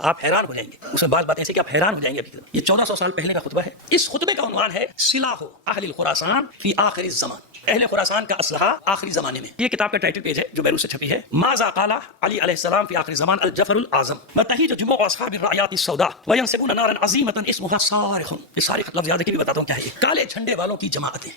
آپ حیران ہو جائیں گے، اس میں بعض باتیں ایسے کہ آپ حیران ہو جائیں گے. یہ 1400 سال پہلے کا خطبہ ہے. اس خطبے کا عنوان ہے سلاح اہل خراسان فی آخر الزمان، اہل خراسان کا اسلحہ آخری زمانے میں. یہ کتاب کا ٹائٹل پیج ہے جو بیروت سے چھپی ہے. ماذا قال علی علیہ السلام فی آخر الزمان الجفر الاعظم وتہیج جموع اصحاب الرایات السوداء وینصبون نارا عظیمۃ اسمها صارخ. یہ صارخ لفظ یاد رکھیے، بھی بتاتا ہوں کیا ہے. کالے جھنڈے والوں کی جماعتیں،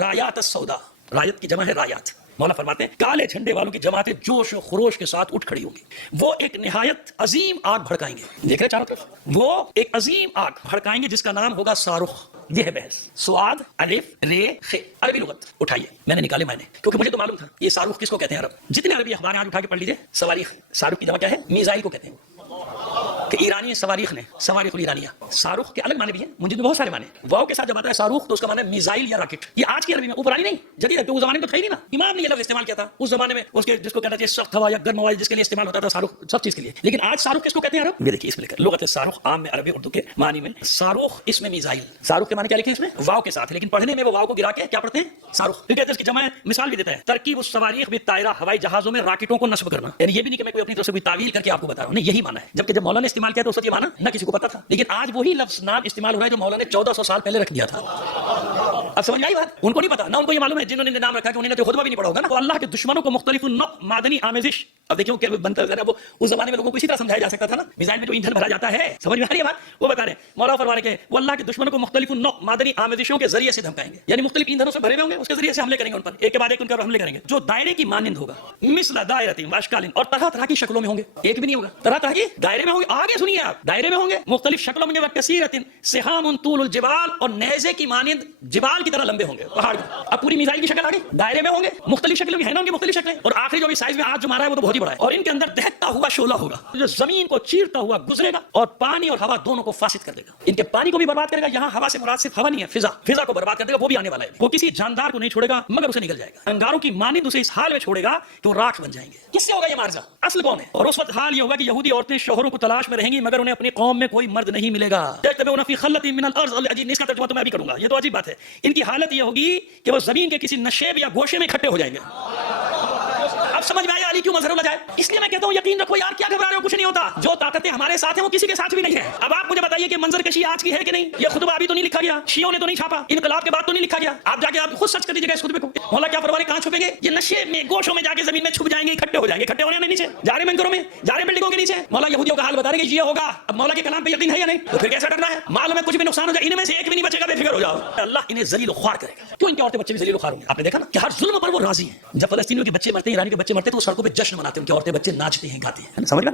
رایات السوداء، رایت کی جمع ہے رایات. مولا فرماتے ہیں کالے جھنڈے والوں کی جماعتیں جوش و خروش کے ساتھ اٹھ کھڑی ہوں گی. وہ ایک نہایت عظیم آگ بھڑکائیں گے. دیکھ رہے چاروں طرف، وہ ایک عظیم آگ بھڑکائیں گے جس کا نام ہوگا صاروخ. یہ ہے بحث. سواد الف رے خ، عربی لغت اٹھائیے، میں نے نکالے میں نے، کیونکہ مجھے تو معلوم تھا یہ صاروخ کس کو کہتے ہیں. عرب جتنے عربی اخبار ہیں آج اٹھا کے پڑھ لیجیے. صواریخ، صاروخ کی جمع کیا ہے؟ میزائل کو کہتے ہیں. کہ ایرانی صواریخ نے، صواریخ الایرانیہ. صاروخ کے الگ معنی بھی ہیں، مجھے بہت سارے معنی. واو کے ساتھ جب آتا ہے صاروخ تو اس کا معنی ہے میزائل یا راکٹ. یہ آج کی عربی میں اوپرانی نہیں، جدید ہے. تو اس زمانے میں تو تھا ہی نہیں نا. امام نے یہ لفظ استعمال کیا تھا اس زمانے میں، اس کے جس کو کہنا چاہیے سخت ہوا یا گرم ہوا، جس کے لیے استعمال ہوتا تھا صاروخ سب چیز کے لیے. لیکن آج صاروخ کس کو کہتے ہیں عرب؟ یہ دیکھیے اس میں لکھا لغت صاروخ عام میں عربی اردو کے معنی میں صاروخ، اس میں میزائل. صاروخ کے معنی کیا لکھے اس میں؟ واو کے ساتھ، لیکن پڑھنے میں وہ واو کو گرا کے کیا پڑھتے ہیں؟ صاروخ. پھر کہتے ہیں اس کی جمع مثال بھی دیتا ہے ترکیب الصواريخ بالطائرہ، ہوائی جہازوں میں راکٹوں کو نصب کرنا. یعنی یہ بھی نہیں کہ میں کوئی اپنی طرف سے کوئی تعویل کر کے آپ کو بتا رہا ہوں، نہیں یہی معنی ہے. جبکہ جب مولانا نے استعمال کیا تو اس وقت یہ معنی نہ کسی کو پتا تھا، لیکن آج وہی لفظ نام استعمال ہو رہا ہے جو مولانا نے 1400 سال پہلے رکھ دیا تھا. اب سمجھ آئی بات؟ ان کو نہیں پتا، نہ ان کو یہ معلوم ہے جنہوں نے نام رکھا کہ انہوں نے تو خطبہ بھی نہیں پڑھا ہوگا نا. تو اللہ کے دشمنوں کو مختلف نوع معدنی آمیزش. اب دیکھو کہ بنتا ہے وہ اس زمانے میں لوگوں کو اسی طرح سمجھایا جا سکتا تھا نا. میزائل میں جو ایندھن بھرا جاتا ہے، سمجھ میں آ رہی ہے بات؟ وہ بتا رہے ہیں مولا فرما رہے کہ وہ اللہ کے دشمنوں کو مختلف نوع معدنی آمیزشوں کے ذریعے سے دھمکائیں گے. یعنی مختلف ایندھنوں سے بھرے ہوئے ہوں گے، اس کے ذریعے سے حملے کریں گے ان پر، ایک کے بعد ایک ان پر حملے کریں گے جو دائرے کی مانند ہوگا. مثل دائرۃ واشکال، اور طرح طرح کی شکلوں میں ہوں گے. ایک بھی نہیں ہوگا، طرح طرح کی دائرے میں ہوں گے. آگے سنیے آپ، دائرے میں ہوں گے، مختلف شکلوں میں، وکثیرۃ سہام طول الجبال، اور نیزے کی مانند جبال کی طرح لمبے ہوں گے پہاڑ کے. اب پوری میزائل کی شکل آ گئی، دائرے میں ہوں گے، مختلف شکلوں کی ہیں نا ان کی مختلف شکلیں. اور آخری جو بھی سائز میں آج جو مارا ہے وہ تو بہت ہی بڑا ہے. اور ان کے اندر دہتا ہوا شعلہ ہوگا جو زمین کو چیرتا ہوا گزرے گا اور پانی اور ہوا دونوں کو فاسد کر دے گا. ان کے پانی کو بھی برباد کرے گا. یہاں ہوا سے مراد صرف ہوا نہیں ہے، فضا، فضا کو برباد کر دے گا. وہ بھی آنے والا ہے. وہ کسی جاندار کو نہیں چھوڑے گا مگر اسے نگل جائے گا. انگاروں کی مانند اسے اس حال میں چھوڑے گا کہ وہ راکھ بن جائیں گے. کس سے ہوگا یہ معرضہ؟ اصل کون ہے؟ اور اس وقت حال یہ ہوگا کہ یہودی عورتیں شوہروں کو تلاش میں رہیں گی مگر انہیں اپنی قوم میں کوئی مرد نہیں ملے گا. فی خلۃ من الارض العجیب، اس کا ترجمہ تو میں ابھی کروں گا. یہ تو عجیب بات ہے. ان کی حالت یہ ہوگی کہ وہ زمین کے کسی نشیب یا گوشے میں اکٹھے ہو جائیں گے. اب سمجھ میں آیا علی کیوں مظہر اللہ جائے؟ اس لیے میں کہتا ہوں یقین رکھو یار، کیا گھبرا رہے ہو؟ کچھ نہیں ہوتا. جو طاقتیں ہمارے ساتھ ہیں وہ کسی کے ساتھ بھی نہیں ہے. اب آپ مجھے بتائیے کہ منظر کشی آج کی ہے کہ نہیں؟ یہ خطبہ ابھی تو نہیں لکھا گیا، شیعوں نے تو نہیں چھاپا، انقلاب کے بعد تو نہیں لکھا گیا. آپ جا کے آپ خود سرچ کر دیجیے گا اس خطبے کو. مولا کیا فرما رہے؟ کہاں چھپیں گے؟ یہ نشے میں گوشوں میں جا کے زمین میں چھپ جائیں گے، اکٹھے ہو جائیں گے. اکٹھے ہونے میں نیچے جا رہے بنکروں میں، جا رہے بلڈنگوں کے نیچے. مولا یہودیوں کا حال بتا رہے کہ یہ ہوگا. اب مولا کے کلام پہ یقین ہے یا نہیں؟ تو پھر کیسا ڈرنا ہے؟ معلوم ہے کچھ بھی نقصان ہو جائے ان میں سے ایک بھی نہیں بچے گا، بے فکر ہو جاؤ. اللہ انہیں ذلیل و خوار کرے گا. کیوں ان کے عورتیں بچے بھی ذلیل و خوار ہوں گے؟ آپ نے دیکھا نا کہ ہر ظلم پر وہ راضی ہیں. جب فلسطینیوں کے بچے مرتے ہیں، ایرانی کے بچے مرتے ہیں تو وہ سڑکوں پہ جشن مناتے ہیں، ان کے عورتیں بچے ناچتے ہیں، گاتے ہیں. سمجھ میں